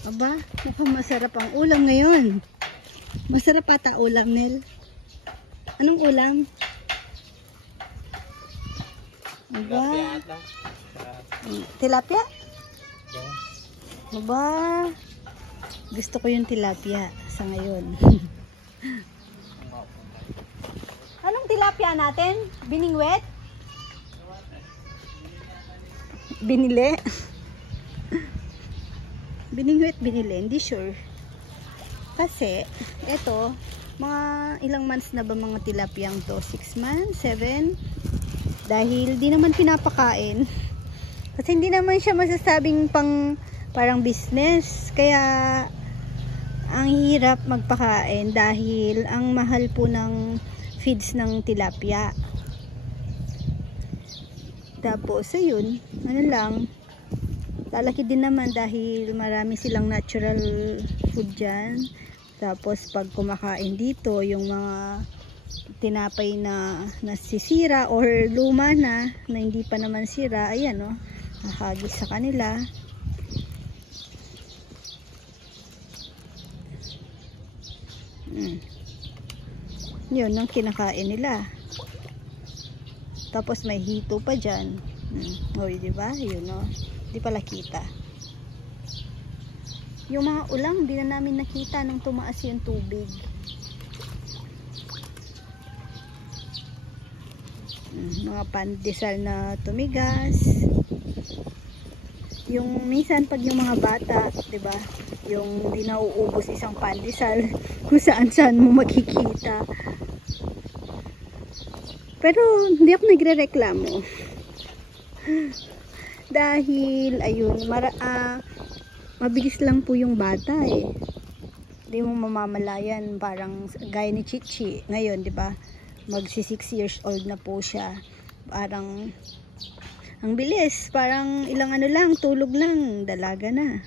Aba, mukhang masarap ang ulam ngayon. Masarap ata ulam, Nel. Anong ulam? Aba. Tilapia? Aba. Gusto ko yung tilapia sa ngayon. Anong tilapia natin? Biningwet? Binili? Biningwet, binili. Hindi sure. Kasi, eto, mga ilang months na ba mga tilapiyang to? 6 months? 7? Dahil di naman pinapakain. Kasi hindi naman siya masasabing parang business. Kaya, ang hirap magpakain dahil ang mahal po ng feeds ng tilapia. Tapos, ayun, ano lang, lalaki din naman dahil marami silang natural food dyan. Tapos pag kumakain dito, yung mga tinapay na nasisira or luma na hindi pa naman sira, ayan o, nahagis sa kanila. Yun ang kinakain nila. Tapos may hito pa dyan. O, diba? Yun o. Di pala kita. Yung mga ulang, di na namin nakita nung tumaas yung tubig. Mga pandesal na tumigas. Yung minsan pag yung mga bata, diba? Yung di nauubos isang pandesal kung saan mo makikita. Pero hindi ako nagre-reklamo. Dahil, ayun, mabilis lang po yung bata eh. Hindi mo mamamalayan, parang gaya ni Chichi. Ngayon, di ba? Magsi 6 years old na po siya. Parang, ang bilis. Parang ilang ano lang, tulog lang, dalaga na.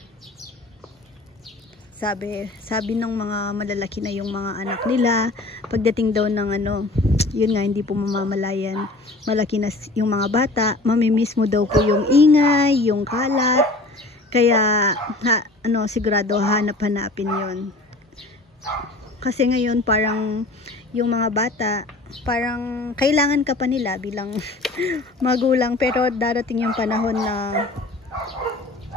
Sabi ng mga malalaki na yung mga anak nila, pagdating daw ng ano, yun nga, hindi po mamamalayan. Malaki na yung mga bata, mamimiss mo daw po yung ingay, yung kalat. Kaya, sigurado hanap-hanapin yun. Kasi ngayon, parang yung mga bata, parang kailangan ka pa nila bilang magulang. Pero darating yung panahon na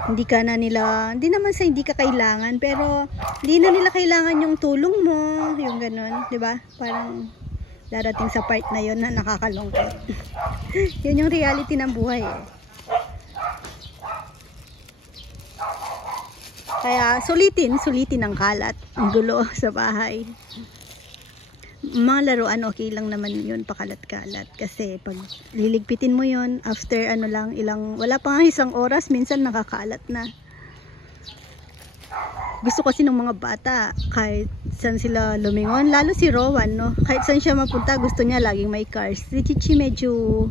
hindi naman sa hindi ka kailangan, pero hindi na nila kailangan yung tulong mo, yung ganun, di ba? Parang darating sa part na yun na nakakalungkot. Yun yung reality ng buhay eh. Kaya sulitin ang kalat, ang gulo sa bahay. Mga laruan okay lang naman yun, pakalat-kalat. Kasi pag liligpitin mo yun, after wala pa nga isang oras, minsan nakakalat na. Gusto kasi ng mga bata, kahit saan sila lumingon, lalo si Rowan, no? Kahit saan siya mapunta, gusto niya laging may cars. Si Chichi medyo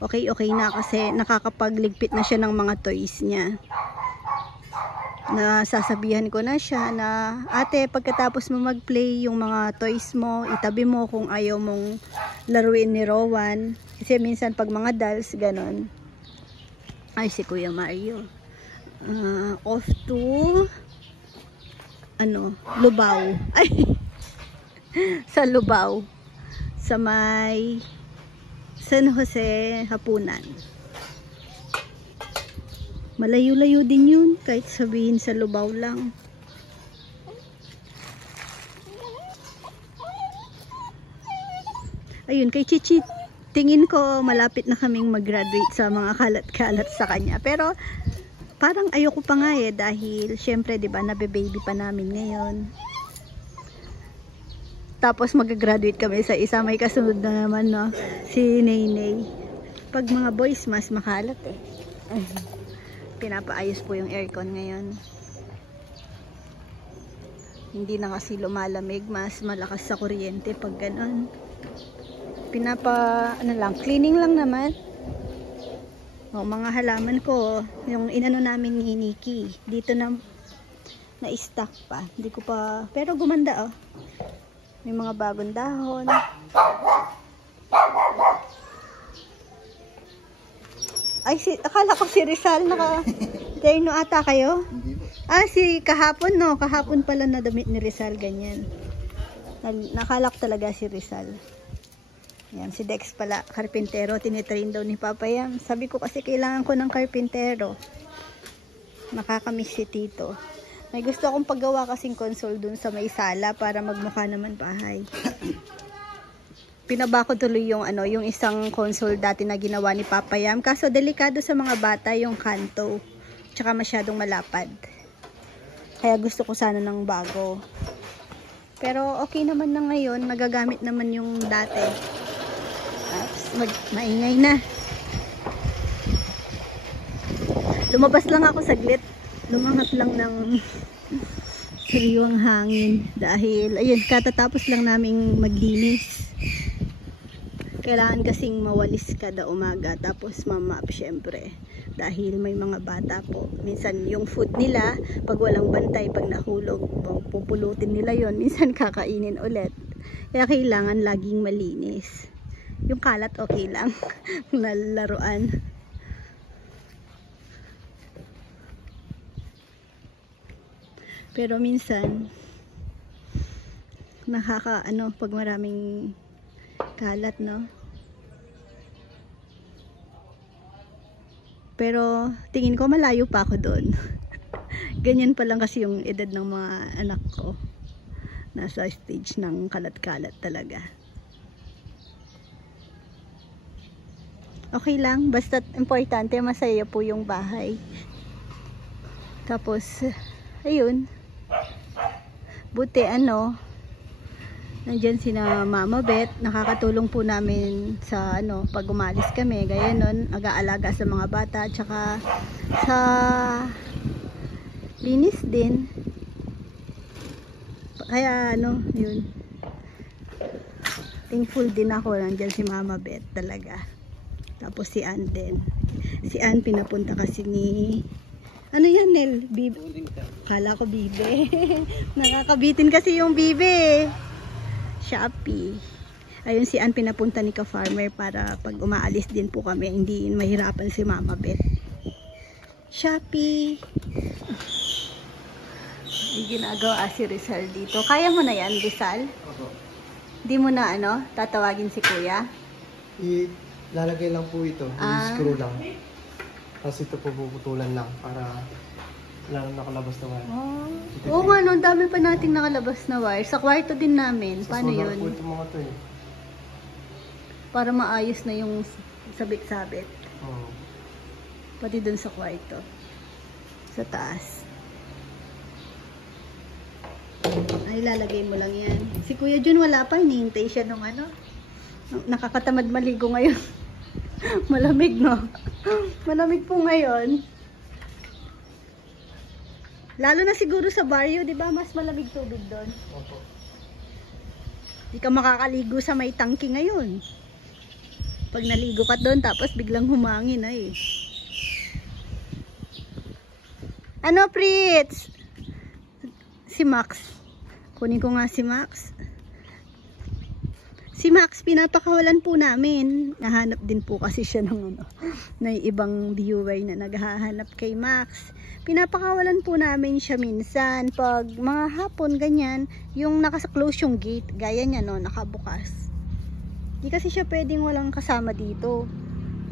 okay na kasi nakakapagligpit na siya ng mga toys niya. Nasasabihan ko na siya na, ate, pagkatapos mo mag-play yung mga toys mo, itabi mo kung ayaw mong laruin ni Rowan. Kasi minsan pag mga dolls, ganon. Ay, si Kuya Mario. Off to Lubao. Ay, sa Lubao. Sa may San Jose, Hapunan. Malayo-layo din yun, kahit sabihin sa Lubao lang. Ayun, kay Chichi, tingin ko malapit na kaming mag-graduate sa mga kalat-kalat sa kanya. Pero parang ayoko pa nga eh, dahil syempre, di ba, nabe-baby pa namin ngayon. Tapos mag-graduate kami sa isa, may kasunod na naman, no? Si Naynay. Pag mga boys, mas makalat eh. Pinapaayos po yung aircon ngayon. Hindi na kasi lumalamig, mas malakas sa kuryente pag ganon. Cleaning lang naman. Mga halaman ko, yung inano namin ni Nikki, dito na stock pa. Hindi ko pa, pero gumanda oh. May mga bagong dahon. Ay, akala ko si Rizal terno ata kayo? Hindi po. Si kahapon, no? Kahapon pala na damit ni Rizal, ganyan. Nakalak talaga si Rizal. Yan, si Dex pala, karpintero, tinitrain daw ni Papa yan. Sabi ko kasi kailangan ko ng karpintero. Nakakamiss si Tito. May gusto akong paggawa kasing console dun sa may sala para magmukha naman bahay. Pinaba ko tuloy yung yung isang console dati na ginawa ni Papa Yam. Kaso delikado sa mga bata yung kanto. Tsaka masyadong malapad. Kaya gusto ko sana ng bago. Pero okay naman na ngayon. Nagagamit naman yung dati. Maingay na. Lumabas lang ako saglit. Lumangat lang ng sariwang hangin. Dahil, ayun, katatapos lang naming maglinis. Kailangan kasing mawalis kada umaga. Tapos mamap syempre. Dahil may mga bata po. Minsan yung food nila, pag walang bantay, pag nahulog, pupulutin nila yon. Minsan kakainin ulit. Kaya kailangan laging malinis. Yung kalat okay lang. Laruan. Pero minsan, pag maraming kalat, no? Pero tingin ko malayo pa ako doon. Ganyan pa lang kasi yung edad ng mga anak ko. Nasa stage ng kalat-kalat talaga. Okay lang, basta importante masaya po yung bahay. Tapos ayun. Buti nandyan sina Mama Beth, nakakatulong po namin sa pag umalis kami, gaya nun, aga-alaga sa mga bata, tsaka sa linis din. Kaya yun. Thankful din ako, nandyan si Mama Beth talaga. Tapos si Ann din. Si Ann pinapunta kasi ni yan, Nel? Bibe. Kala ko bibe. Nakakabitin kasi yung bibe. Shopee. Ayun si Ann pinapunta ni ka-farmer para pag umaalis din po kami, hindi mahirapan si Mama Beth. Shopee. May ginagawa si Rizal dito. Kaya mo na yan, Rizal? Opo. Di mo na tatawagin si Kuya? Lalagay lang po ito. I-screw lang. Tapos ito po puputulan lang para lang nakalabas na wire. Oo nga, ang dami pa nating nakalabas na wire. Sa kwarto din namin. Paano yun? Sa solar po ito mga to eh. Para maayos na yung sabit-sabit. Oo. Pati dun sa kwarto. Sa taas. Ay, lalagay mo lang yan. Si Kuya Jun wala pa. Hinihintay siya nung nakakatamad maligo ngayon. Malamig, no? Malamig po ngayon. Lalo na siguro sa barrio, di ba? Mas malamig tubig doon. Opo. Di ka makakaligo sa may tangke ngayon. Pag naligo ka doon, tapos biglang humangin ay. Fritz? Si Max. Kunin ko nga si Max. Si Max, pinapakawalan po namin. Nahanap din po kasi siya ng na ibang viewer na naghahanap kay Max. Pinapakawalan po namin siya minsan. Pag mga hapon, ganyan, yung nakasaklose yung gate, gaya niya, nakabukas. Di kasi siya pwedeng walang kasama dito.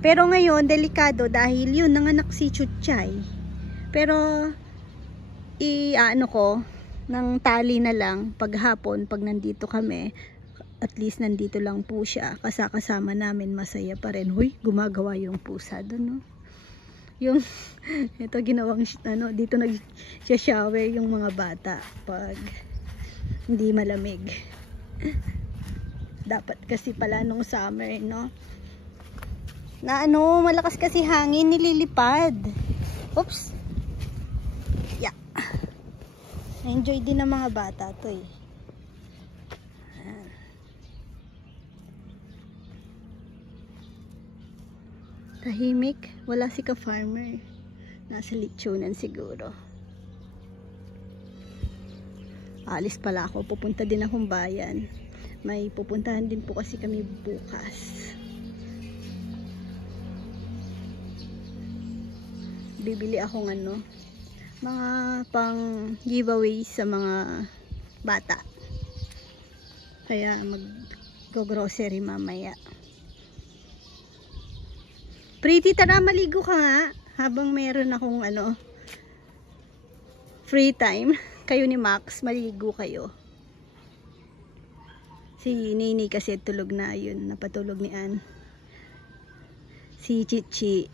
Pero ngayon, delikado dahil yun, nanganak si Chuchay. Pero, ko, ng tali na lang, pag hapon, pag nandito kami, at least nandito lang po siya. Kasama namin, masaya pa rin. Huy, gumagawa yung pusa doon, no? Yung, ito ginawang, dito nag-shower yung mga bata pag hindi malamig. Dapat kasi pala nung summer, no? Na malakas kasi hangin, nililipad. Oops. Yeah. Enjoy din ng mga bata to eh. Tahimik, wala si ka-farmer. Nasa litsunan siguro. Alis pala ako, pupunta din akong bayan. May pupuntahan din po kasi kami bukas. Bibili akong mga pang giveaway sa mga bata. Kaya mag-grocery mamaya. Pretty, tara maligo ka nga habang meron akong free time. Kayo ni Max, maligo kayo. Si Nini kasi tulog na, yun, napatulog ni Ann. Si Chichi,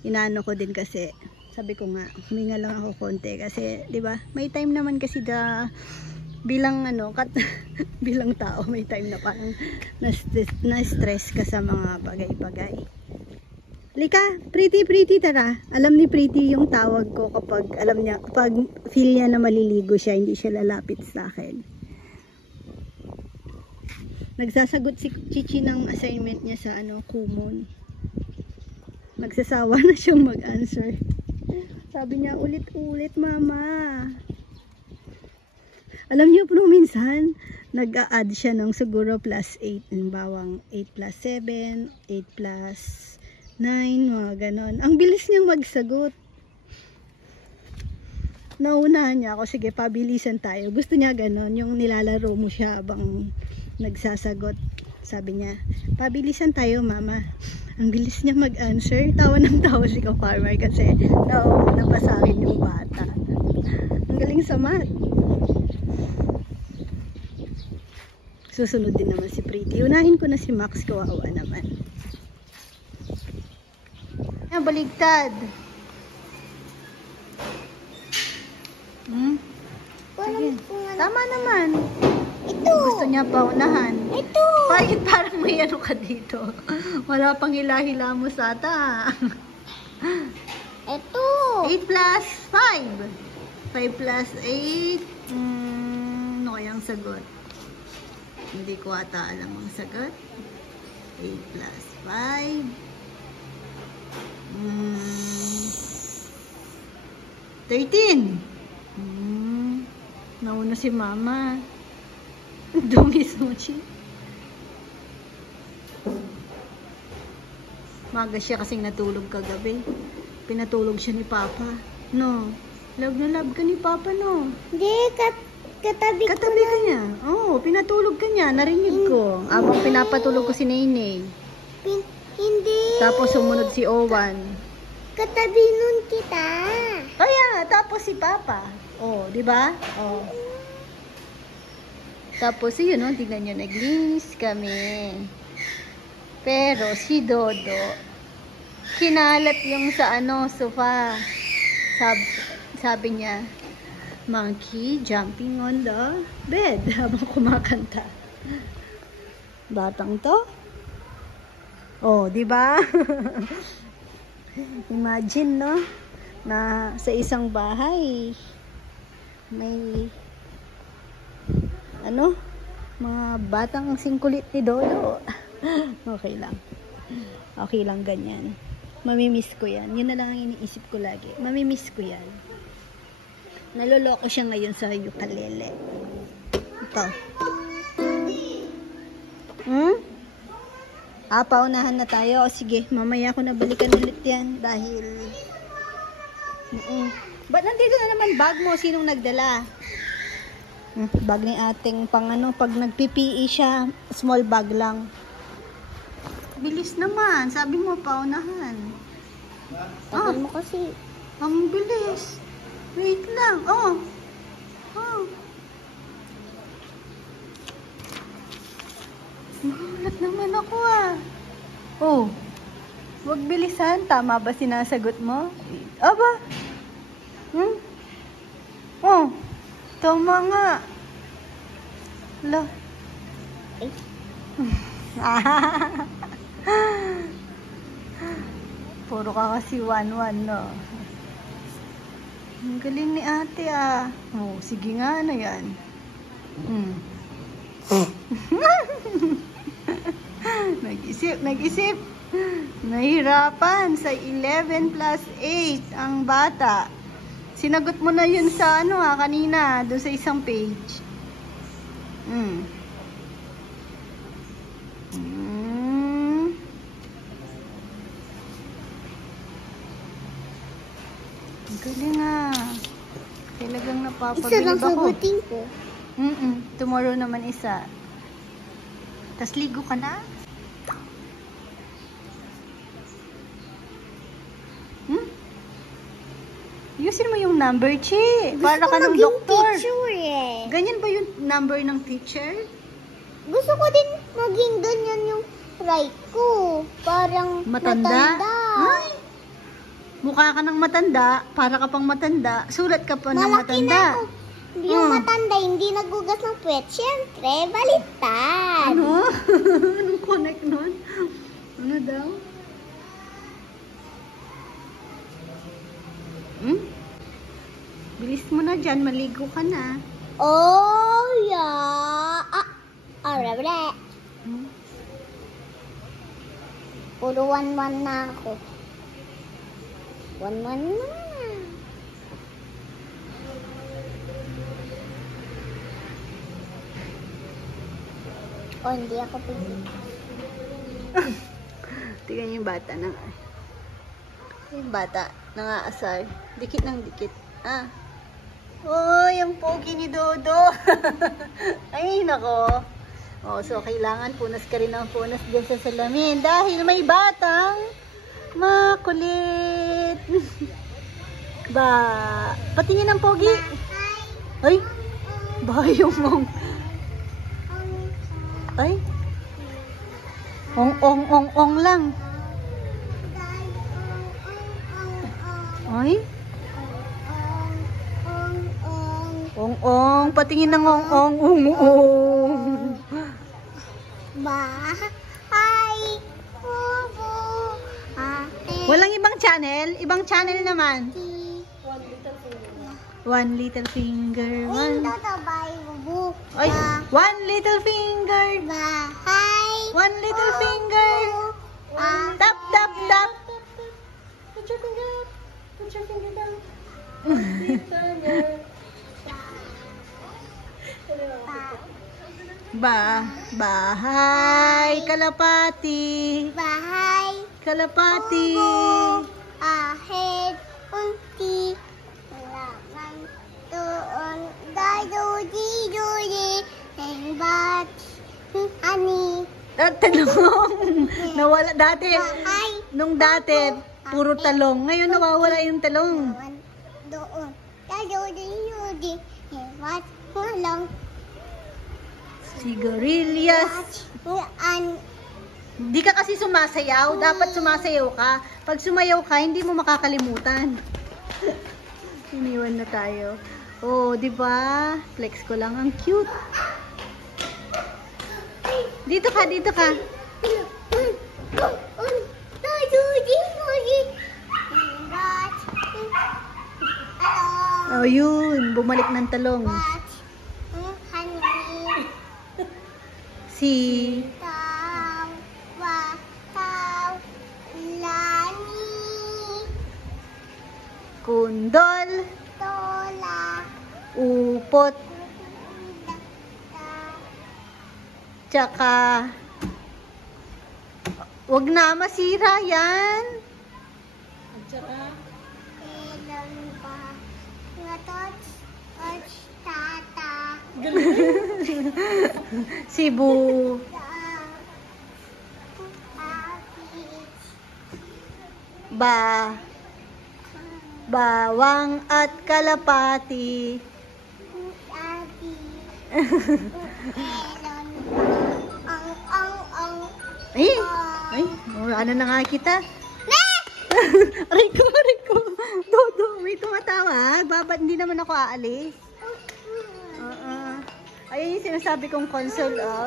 inaano ko din kasi, sabi ko nga, huminga lang ako konti kasi, di ba, may time naman kasi bilang bilang tao, may time na parang na-stress ka sa mga bagay-bagay. Lika, Pretty, tara. Alam ni Pretty yung tawag ko kapag pag feel niya na maliligo siya, hindi siya lalapit sa akin. Nagsasagot si Chichi ng assignment niya sa Kumon. Nagsasawa na siyang mag-answer. Sabi niya, ulit-ulit, mama. Alam niyo po minsan, nag-a-add siya ng siguro plus 8. Bawang 8 plus 7, 8 plus 9, mga ganon. Ang bilis niyang magsagot. Naunahan niya ako, sige, pabilisan tayo. Gusto niya ganon, yung nilalaro mo siya habang nagsasagot. Sabi niya, pabilisan tayo, mama. Ang bilis niya mag-answer. Tawa ng tawa si ka-farmer kasi nauuna pa sa akin yung bata. Ang galing sa math. Susunod din naman si Pretty. Unahin ko na si Max, kawawa naman. Ayan, baligtad. Sige. Tama naman. Ito. Gusto niya paunahan. Ito. Bakit parang may ka dito? Wala pang hila-hila mo sa ata. Ito. 8 plus 5. 5 plus 8. Ano kayang sagot? Hindi ko ata alam ang sagot. 8 plus 5. 13. Nauna si mama. Dungis mochi. Maga siya kasing natulog kagabi. Pinatulog siya ni Papa. No. Love na love ka ni Papa, no? Hindi, katabi ko Katabi ka niya. Oo, pinatulog ka niya. Narinig ko. Abang pinapatulog ko si Nene. Hindi. Tapos sumunod si Owan. Katabi nun kita. Kaya, tapos si Papa. Oh, di ba? Oh. Tapos yun, no, tignan nyo, naglinis kami. Pero si Dodo, kinalat yung sa sofa. Sabi niya, monkey jumping on the bed habang kumakanta. Batang to. Oh, di ba? Imagine, no, na sa isang bahay may mga batang singkulit ni Dodo. Okay lang. Okay lang ganyan. Mamimiss ko yan. Yun na lang ang iniisip ko lagi. Mamimiss ko yan. Naloloko siya ngayon sa ukulele. Ito. Paunahan na tayo. O sige, mamaya ko na balikan ulit yan. Dahil ba't nandito na naman bag mo? Sinong nagdala? Bag ni ating pag nag-PPE siya, small bag lang. Bilis naman. Sabi mo, paunahan. Tagal mo kasi. Ang bilis. Wait lang. Magulat naman ako wag bilisan. Tama ba sinasagot mo? Aba. Tama nga. Hala. Puro ka kasi 1-1, no? Ang galing ni ate, sige nga, ano yan? Nag-isip. Nahirapan sa 11 plus 8 ang bata. Sinagot mo na yun sa kanina, doon sa isang page. Galing Talagang Isa lang napapabilib ako. sagutin ko. Tomorrow naman isa. Tas ligo ka na? Ayusin mo yung number, Chi. Para ka ng doktor. Teacher eh. Ganyan ba yung number ng teacher? Gusto ko din maging ganyan yung right ko. Parang Matanda? Ay, mukha ka ng matanda. Para ka pang matanda. Sulat ka pa ng Malaki matanda. na ako. Yung matanda, hindi nagugas ng puwet. Siyempre, baliktad. Ano? Anong connect nun? Ano daw? Bilis mo na dyan. Maligo ka na. Oh, yeah. Arable. Puro 1-1 na ako. 1-1 na. Oh, hindi ako pwede. Tingnan yung bata na. Yung bata, nangaasar. Dikit ng dikit. Oh, yung pogi ni Dodo. Ay, nako. Oh, so kailangan punas ka rin ng punas dyan sa salamin. Dahil may batang makulit. Patingin ng pogi. Ay, ba yung mong... Ay, ong lang. Ay, ong, patingin ng ong. Bahay, kubo, Walang ibang channel? Ibang channel naman. One little finger. bahay, kubo. Ay, one little finger. Bahay, One little finger. Tap, tap, tap. Put your finger up. Put your finger down. Bahay, kalapati. Bahay, Kalapati. ahead, unti, laman, doon, dado-di-do-di, and bat, ani, Talong. Nawala dati. bahay, Nung dati, puro talong. Ngayon nawawala yung talong. doon, dado-di-do-di, and bat, walang, Sigarilyas. Di ka kasi sumasayaw. Dapat sumasayaw ka. Pag sumayaw ka, hindi mo makakalimutan. Iniwan na tayo. Oh, di ba? Flex ko lang. Ang cute. Dito ka, dito ka. Oh, yun. Bumalik ng talong. Si... Kundol. Upot. Tsaka... Wag na, masira yan. At tsaka... Cebu. Bawang at kalapati. Ay, ano na nga kita? Aray ko. Dodo, may tumatawa. Hindi naman ako aalis. Ayun yung sinasabi kong console, oh.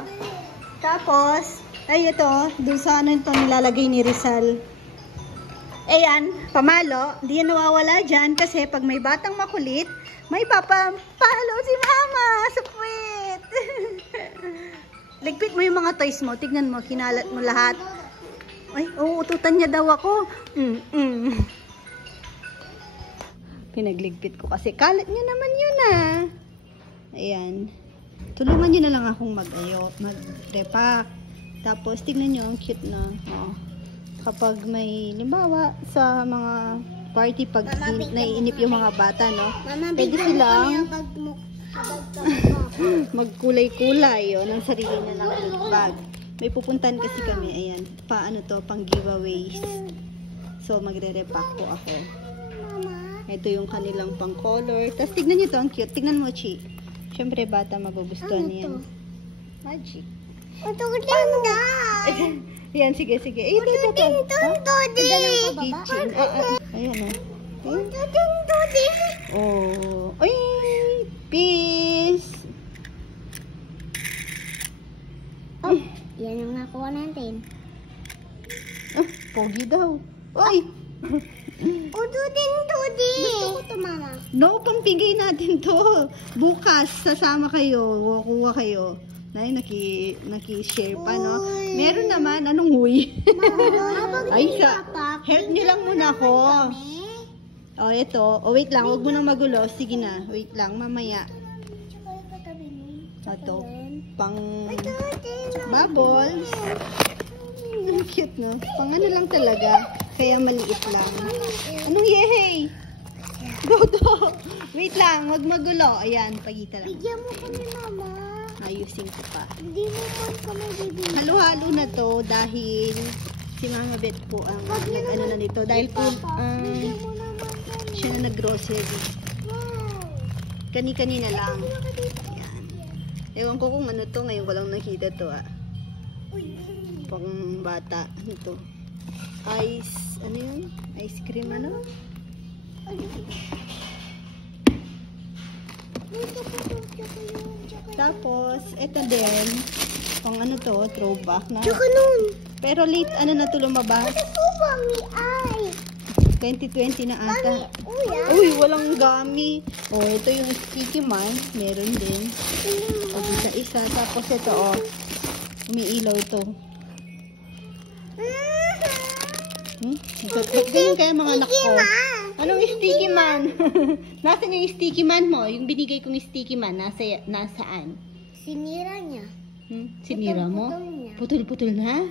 Tapos, ay ito, dun sa ano ito nilalagay ni Rizal. Ayan, pamalo. Hindi yan nawawala dyan kasi pag may batang makulit, may papapalo si mama sa puwet. Ligpit mo yung mga toys mo. Tignan mo, kinalat mo lahat. Ay, uututan niya daw ako. Pinagligpit ko kasi kalat niya naman yun, Ayan. Tulungan niyo na lang akong mag-repack. Tapos, tignan niyo, ang cute na. Oh. Kapag may, limbawa, sa mga party pag naiinip yung mga bata, no? Mama, Pwede bigyan mo silang kami ang habag ka. magkulay-kulay, oh, ng sarili nilang bag. May pupuntan kasi kami, ayan, pang giveaways. So, magre-repack po ako. Mama. Ito yung kanilang pang color. Tapos, tignan nyo to, ang cute. Tignan mo, Chi. Siyempre, bata, magugustuhan Ano niyan. to? Magic. Ito ko tinda. Ayan, sige. Ito. Dodi. Kitchen. Ayan, oh. Dodi. Oh. Ay, peace. Oh, yan ang nakuha natin. Pogi daw. Ay! Dodi. Gusto ko to, mama. No, pampigay natin to. Bukas, sasama kayo. Kuha kayo. Nay, naki-share pa, no? Uy. Meron naman. Anong huy? Mama, Ay, help nyo lang muna ako. kami. Oh, ito. Oh, wait lang. Huwag mo nang magulo. Sige na. Wait lang. Mamaya. Tsaka yung katabi nun. Ito. Yan. Pang Dodi. bubbles. Ang cute, no? Pang ano lang talaga. Kaya maliit lang. Anong yehey? Dodo. Wait lang. Huwag magulo. Ayan. Pagita lang. Bigyan mo kami, mama. Ayusin ko pa. Hindi mo man kami bibigyan. Halo-halo na to dahil si Mama Beth po ang nag-ano na nito. Dahil po Bigyan mo naman kami. siya na nag-grocery. Wow. Kani-kanina lang. Ayan. Ewan ko kung ano to. Ngayon ko lang nakita to, ah. Pang bata. Ito. Ice, ano yun? Ice cream, ano? Tapos, ito din. Pang ano to, throwback na. Tsaka nun. Pero late, ano na to lumabas? Ito ba mi ay? 2020 na ata. Uya. Uy, walang gami. Oh, ito yung sticky man. Meron din. O, isa-isa. Tapos ito, oh. Umiilaw to. Ba't ganyan kaya mga anak ko? Anong sticky man? Nasaan yung sticky man mo? Yung binigay kong sticky man, nasaan? Sinira niya. Sinira mo? Putol niya. Putol-putol na?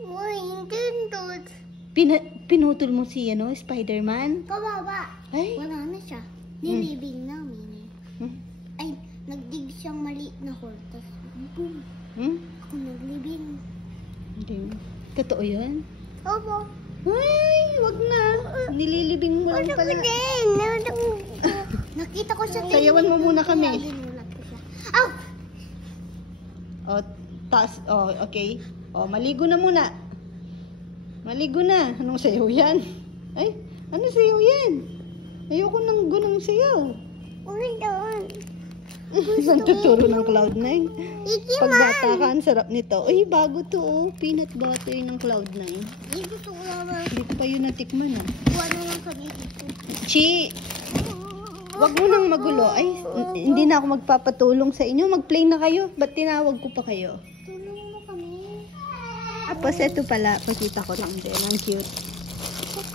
Uy, hindi doon. Pinutol mo si, ano, Spider-Man? Pababa. Ay? Wala na siya. Nilibing namin. Hmm? Ay, nagdig siyang maliit na hole. Tapos, boom. Hmm? Ako naglibing. Hindi. Totoo yan? Opo. Ay, wag na. Nililibing mo lang pala. Nakita ko siya. Sayawan mo muna kami. Ginulat ko siya. Aw! O, okay. O, maligo na muna. Maligo na. Anong sayaw yan? Ay, ano sayaw yan? Ayoko ng gunong sayaw. Uy, doon. Saan tuturo ng Cloud9? Iki Pag man. bata ka, ang sarap nito. Ay, bago to, oh. Peanut butter ng Cloud9. Hindi gusto ko naman. Ano Hindi ko pa yun natikman, ah. Buwan na lang kami dito. Chi, wag mo nang magulo. Ay, hindi na ako magpapatulong sa inyo. Mag-play na kayo. Ba't tinawag ko pa kayo? Tulong mo kami. Tapos, ito pala. Pakita ko lang din. Ang cute.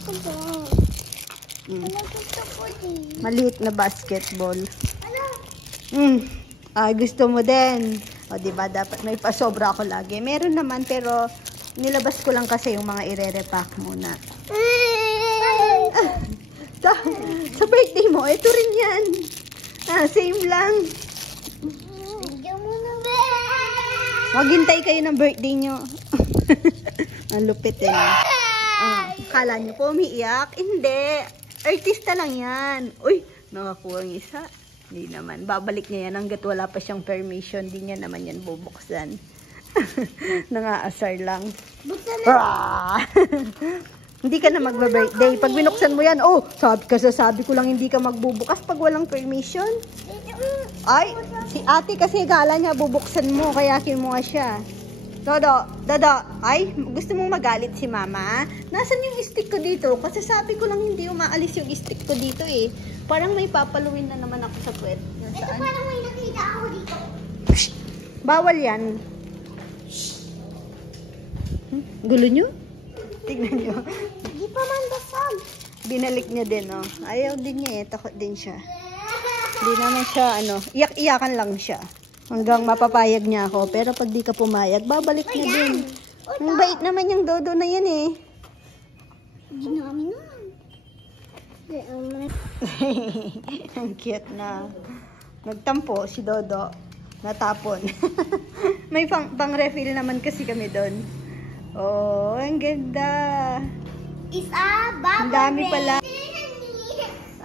Gusto ko. Ano gusto ko din? Maliit na basketball. Ano? Gusto mo din. O, diba? Dapat may pasobra ako lagi. Meron naman, pero nilabas ko lang kasi yung mga ire-repack muna. Sa birthday mo, ito rin yan. Same lang. Bigyan mo na ba? Maghintay kayo ng birthday nyo. Ang lupit eh. Kala nyo po umiiyak? Hindi. Artista lang yan. Uy, nakakuha ang isa. Hindi naman. Babalik niya yan hanggat wala pa siyang permission. Hindi niya naman yan bubuksan. Nangaasar lang. Buksan na. Rah! Hindi ka na magba-birthday. Pag binuksan mo yan, oh, sabi ko lang hindi ka magbubukas pag walang permission. Ay, si ate kasi gala niya bubuksan mo, kaya kinuha siya. Dodo, ay, gusto mong magalit si mama? Nasaan yung stick ko dito? Kasi sabi ko lang hindi umaalis yung stick ko dito eh. Parang may papaluin na naman ako sa puwet. Ito parang may nakita ako dito. Shh! Bawal yan. Gulo nyo? Tignan nyo. Di pa man basag. Binalik niya din, oh. Ayaw din niya eh. Takot din siya. Hindi naman siya, iyak-iyakan lang siya. Hanggang mapapayag niya ako. Pero pag di ka pumayag, babalik niya din. Ang bait naman yung dodo na yan eh. Hindi namin nun. Ang cute na. Nagtampo si Dodo. Natapon. May pang-refill naman kasi kami doon. Oh, ang ganda. Ang dami pala.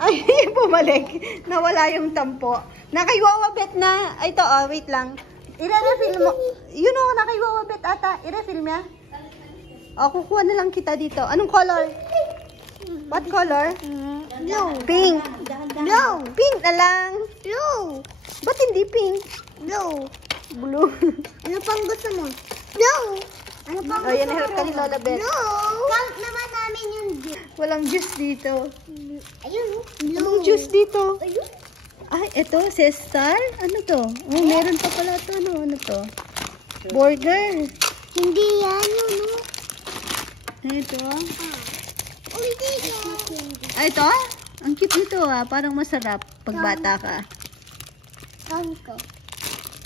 Ay, bumalik. Nawala yung tampo. Nakaiwawabet na. Ay, ito, oh, wait lang. I-refill mo. Yun o, nakaiwawabet ata. I-refill mo. O, kukuha na lang kita dito. Anong color? What color? Blue. Pink. No, pink na lang. Blue. Ba't hindi pink? Blue. Blue. Ano pang gusto mo? Blue. Ano pang Oh, yan, help ka ni Lola Beth. Blue. Count naman namin yung juice. Walang juice dito. Ayun. Blue. Anong juice dito? Ayun. Ay, eto, Cestar? Ano to? Oh, meron pa pala to. Ano to? Burger. Hindi yan yun, no? Ito. Uy, dito. Ay, ito? Ang cute nito ah. Parang masarap pag bata ka. Count ko.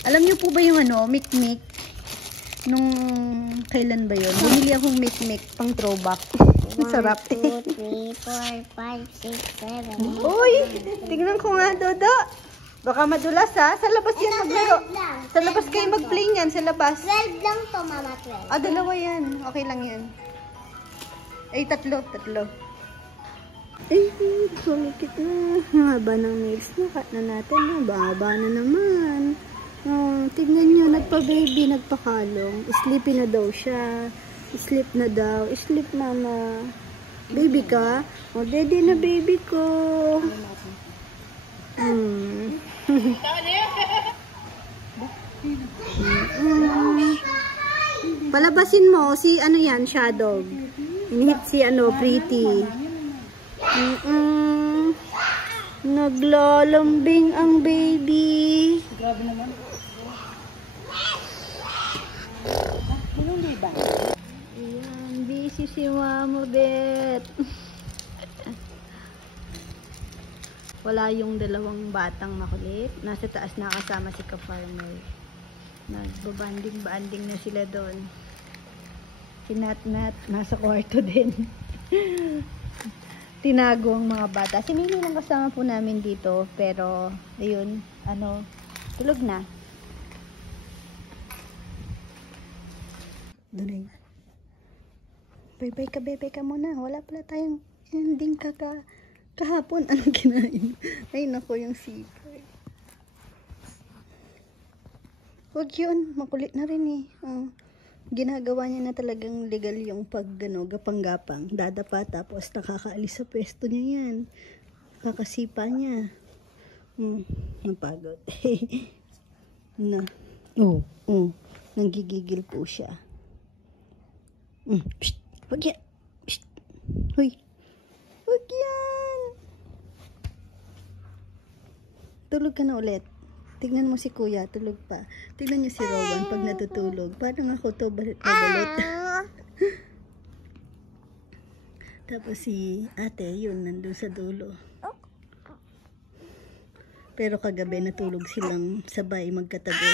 Alam niyo po ba yung ano, Mikmik? Nung kailan ba yun? Bumili akong Mikmik pang throwback. Masarap. 1, 2, 3, 4, 5, 6, 7. Uy! Tignan ko nga, Dodo. Baka madulas ha. Sa labas yan maglaro. Sa labas kayo mag-play niyan. Sa labas. 12 lang to, Mama, 12. Ah, dalawa yan. Okay lang yan. Ay, tatlo. Ay, kumikit na. Haba ng nails na. Cut na natin na. Baba na naman. Oh, tignan nyo. Nagpa-baby, nagpakalong. Sleepy na daw siya. Sleep na daw. Sleep, mama. Baby ka? Oh, daddy na baby ko. Palabasin mo si ano yan, Shadow. Inhit si ano, Pretty. Naglalambing ang baby. Grabe naman. Ayan, busy si Mama Bet. Wala yung dalawang batang makulit. Nasa taas na kasama si Ka-Farmer. Nagbabanding-banding na sila doon. Si Nat nasa kwarto din. Tinago ang mga bata. Si Mimi lang kasama po namin dito. Pero, ayun, tulog na. Dunay. Bye-bye ka, bebe ka muna. Wala pala tayong ending kahapon. Anong kinain? Ay, nako yung sipay. Huwag yun. Makulit na rin eh. Oh. Ginagawa niya na talagang legal yung gapang-gapang. Dadapa tapos nakakaalis sa pwesto niya yan. Kakasipa niya. Napagod. Na. Nanggigigil po siya. Psst. Huwag yan. Psst. Huy. Huwag yan. Tulog ka na ulit. Tignan mo si Kuya, tulog pa. Tignan niyo si Rowan pag natutulog. Parang ako to, balit na balit. Tapos si ate, yun, nandun sa dulo. Pero kagabi natulog silang sabay magkatabi.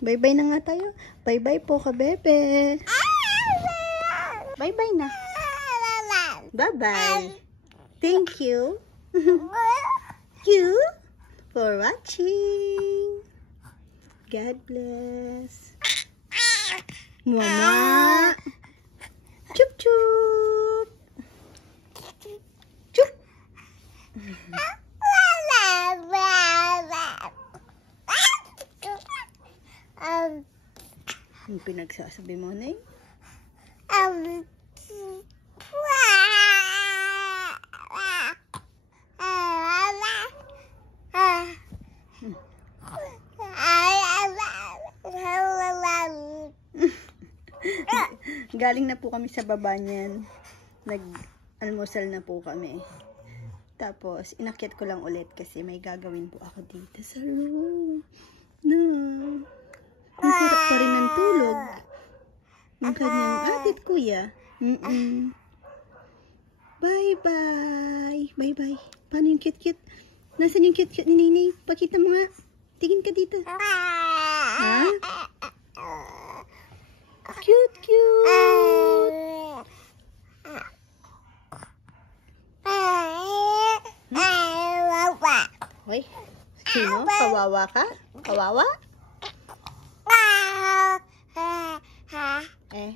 Bye-bye na nga tayo. Bye-bye po ka, bebe. Bye-bye na. Bye-bye. Thank you. You for watching. God bless. Mama. Chup chup. Chup. Ang pinagsasabi mo na eh. Galing na po kami sa baba niyan. Nag-almusal na po kami. Tapos, inakyat ko lang ulit kasi may gagawin po ako dito sa room. No. Ang sarap pa rin ng tulog. Ang kanyang atit kuya. Bye-bye. Bye-bye. Paano yung cute-cute? Nasaan yung cute-cute ni Nini? Pakita mo nga. Tingin ka dito. Ha? Cute-cute. Hoy, sino? Kawawa ka? Kawawa? Eh.